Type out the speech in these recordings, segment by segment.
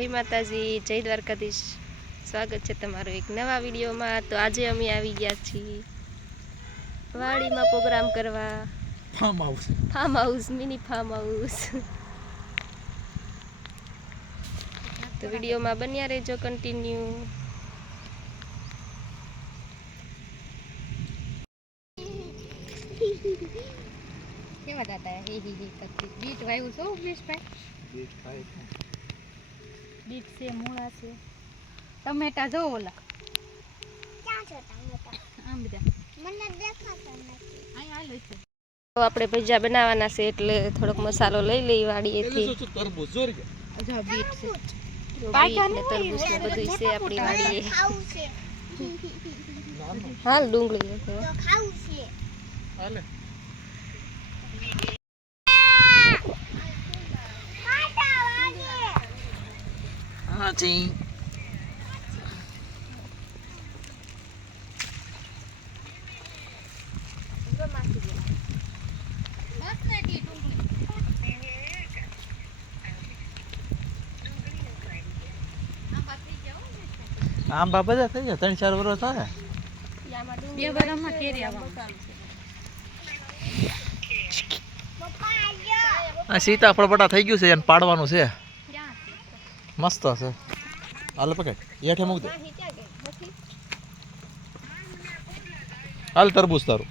જય માતાજી જય દ્વારકાધીશ. સ્વાગત છે તમારું એક નવા વિડીયોમાં. તો આજે અમે આવી ગયા છીએ વાડીમાં પ્રોગ્રામ કરવા. Farm house farm house mini farm house તો વિડીયોમાં બન્યા રહેજો કન્ટિન્યુ કેવા દાદા હે હે હે બીટ વાવ્યું છો ઉમેશભાઈ? બીટ છે મૂળા છે. ટમેટા જો ઓલા. આમ બધા. અહીં હાલો છે. તો આપણે ભજીયા બનાવવાના છે એટલે થોડોક મસાલો લઈ લઈ વાડીએથી તરબૂચ જોરી કે? જો બીટ છે. બીટ તરબૂચ ને બધું છે આપણી વાડીએ. હાલ ડુંગળી નાખો. હાલે. હા આમ બાબા આંબા થઈ જાય ત્રણ ચાર વર્ષ થાય. બે વરામાં કેરી આ સીતાફળ બટા થઈ ગયું છે એને પાડવાનું છે. મસ્ત હશે હાલ પકડ. હેઠે મૂક દે. હાલ તરબૂચ તારું.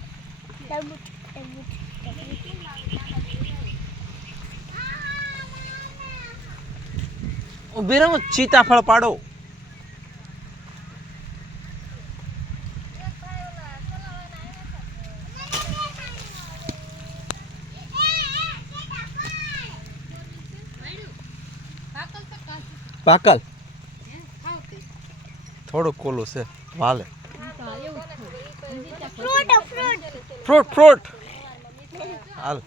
ઊભી રહો સીતાફળ પાડો. પાકલ? હે, ખાવ તે. થોડુંક કોલું છે વાલે. હું તો એવું જ ખાઉં. હજી ત્યાં ફ્રૂટ ફ્રૂટ હાલ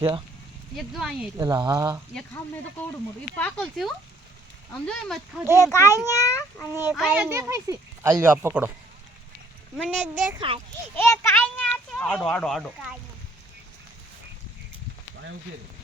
અહીંયા અહીંયા એક જો અહીંયા એલા હા એક ખાવ મેં તો કવડું મોટું એ પાકલ છે હો. આમ જો એમાં જ ખાધેલું છે. અહીંયા દેખાય છે. આલ્યો આ પકડો. મને દેખાય. એક કાઈ છે. આડો આડો આડો. કાઈ ના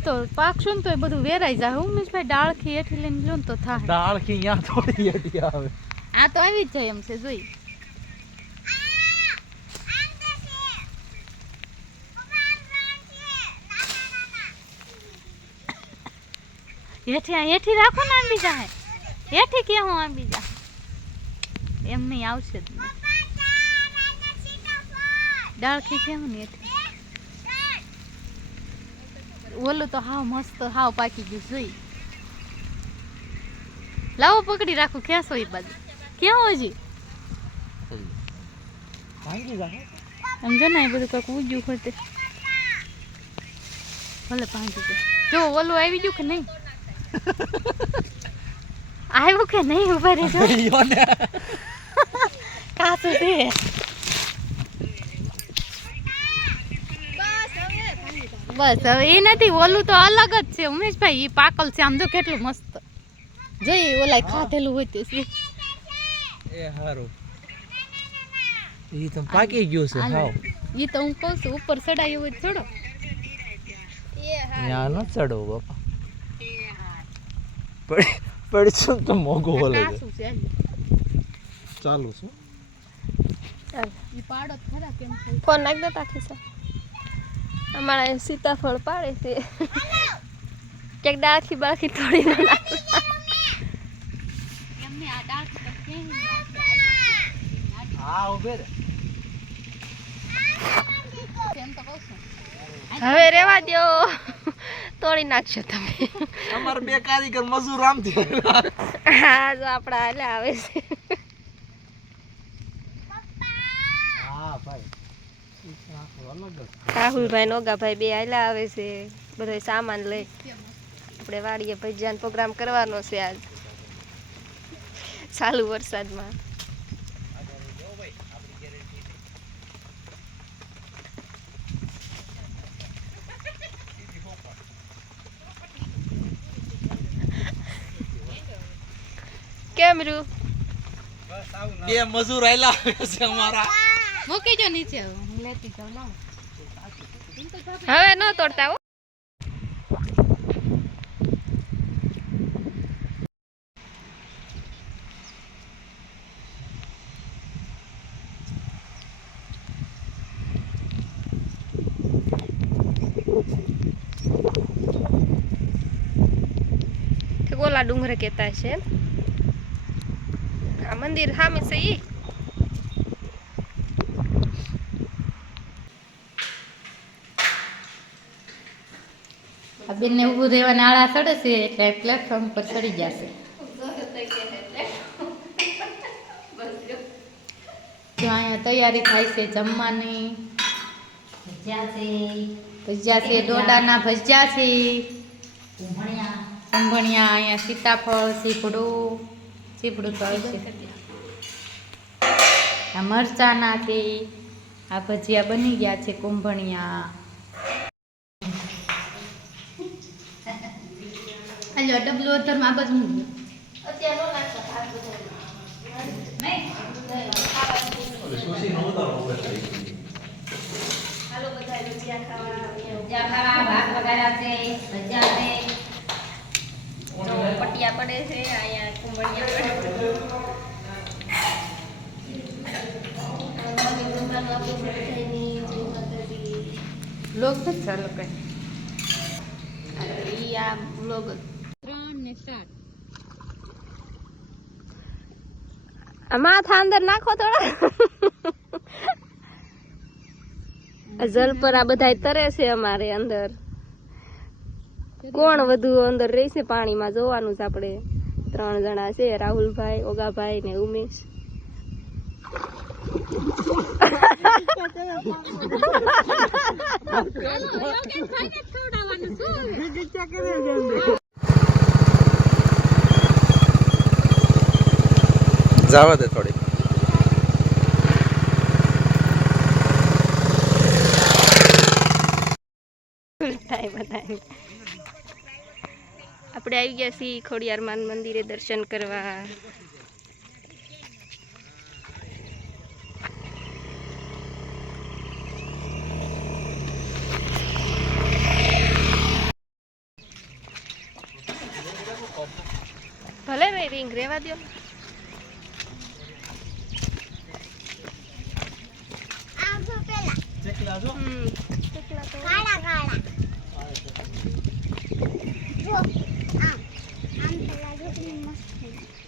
ઈ તો પાકશું ને તો એ બધું વેરાઈ જાય. હું ઉમેશભાઈ ડાળખી હેઠી લઈને લ્યો ને તો થાય. ડાળખી અહીંયા થોડી હેઠી આવે. આ તો આવી જ જાય એમ છે જોઈ. હેઠી આ હેઠી રાખો ને આંબી જાય હેઠી કે હું આંબી જાય એમ નહીં આવશે જ નહીં. ડાળખી કેમ ને હેઠી? ઓલું તો હાવ મસ્ત હાવ પાકી ગયું જોઈ. લાવો પકડી રાખો છો એ બાજુ? ક્યાં હજી? એમ જો ને એ બધું કાંઈક ઉગ્યું ખોટે ભલે પાંચી જાય જો ઓલું આવી ગયું કે નહીં? આવ્યું કે નહીં ઊભા રહેજો? કાચું છે. બસ હવે એ નથી ઓલું તો અલગ જ છે. ઉમેશભાઈ એ પાકલ છે. આમ જો કેટલું મસ્ત. જોઈએ ઓલા ખાધેલું હોય તે શું એ હારું. એ તો પાકી ગયું છે. હાવ. ઈ તો હું કહું છું ઉપર ચડાયું હોય તો ચડો. ત્યાં ન ચડો બાપા. પડી પડશું તો મોગો બોલે છે છે ચાલુ છું. ચાલ. એ પાડો તો ખરા કેમ ફોન નાખ દેતા ખિસ્સા અમારા સીતાફળ પાડે છે. ક્યાંક ડાળખી બાળખી થોડી ના નાખે. એમને આ ડાળ તો કેમ હા ઉભે રે કેમ તો કહું છું હવે રેવા દો તોડી નાખશો તમે. અમારે બે કારીગર મજૂર આમ થયો હા જો આપણા હાલે આવે છે હા ભાઈ અલગ જ રાહુલભાઈ નોગાભાઈ બે આયલા આવે છે. બધો સામાન લઈ. આપણે વાડીએ ભજીયાનો પ્રોગ્રામ કરવાનો છે આજ. ચાલુ વરસાદમાં. કેમ રૂ? બે મજૂર આયલા છે અમારા. મૂકી જો નીચે હવે ન તોડતા હો કે ગોલા ડુંગર કહેતા છે એમ? આ મંદિર સામે છે ઈ આ બેનને ઊભું રહેવા નાળા ચડે છે એટલે પ્લેટફોર્મ પર ચડી જશે. જો અહીંયા તૈયારી થાય છે જમવાની. ભજીયા છે. ડોડાના ભજીયા છે. કુંભણિયા અહીંયા સીતાફળ સીપડું સીપડું તો આવે છે આ મરચાના છે. આ ભજીયા બની ગયા છે કુંભણિયા. હાલો ડબલો અધરમાં આ બાજુ મૂકજો જો પટિયા પડે છે અહીંયા કુંભળિયા પડે. લોક ચાલો કઈ? ઈ આ બ્લોગ માથા અંદર નાખો થોડા. જલ પર આ બધા તરે છે અમારે અંદર. કોણ વધુ અંદર રહેશે પાણીમાં જોવાનું છે આપણે. ત્રણ જણા છે રાહુલભાઈ ઓગાભાઈ ને ઉમેશ. જવા દે થોડી આપણે આવી ગયા છીએ ખોડિયારમાન મંદિરે દર્શન કરવા. ભલે ભાઈ રિંગ રેવા દો આ જો પેલા તો કાળા કાળા જો આમ આમ પેલા જો મસ્ત.